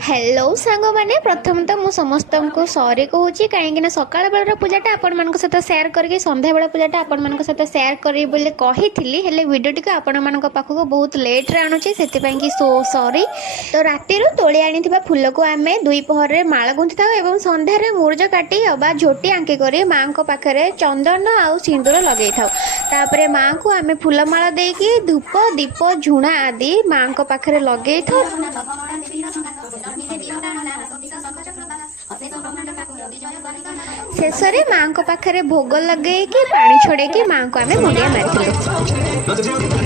Hello सांग मैंने प्रथम तो मु समस्त को सॉरी कहूँ कहीं सकाल बेलर पूजाटा आपण मान सहित सेयार करके संध्या बेला पूजाटा आपण मान सहित सेयार करी बोली कही हेले वीडियोटी को आपण मान पाखक बहुत लेट रे आणुचे से कि सो सॉरी। तो राति तोली आनी फूल को आम दुई पहर में माला गुंथि था और संध्यारे मुर्ज काटी अबा झोटी आंकी कर माँ पाखे चंदन आउ सिंदूर लगे तापर माँ को आम फूलमाला देकी धूप दीप झुणा आदि माँ पाखे लगे था। शेष माँ पाखे भोग लगे कि पानी छड़े कि माँ को आम मुंडिया मारी।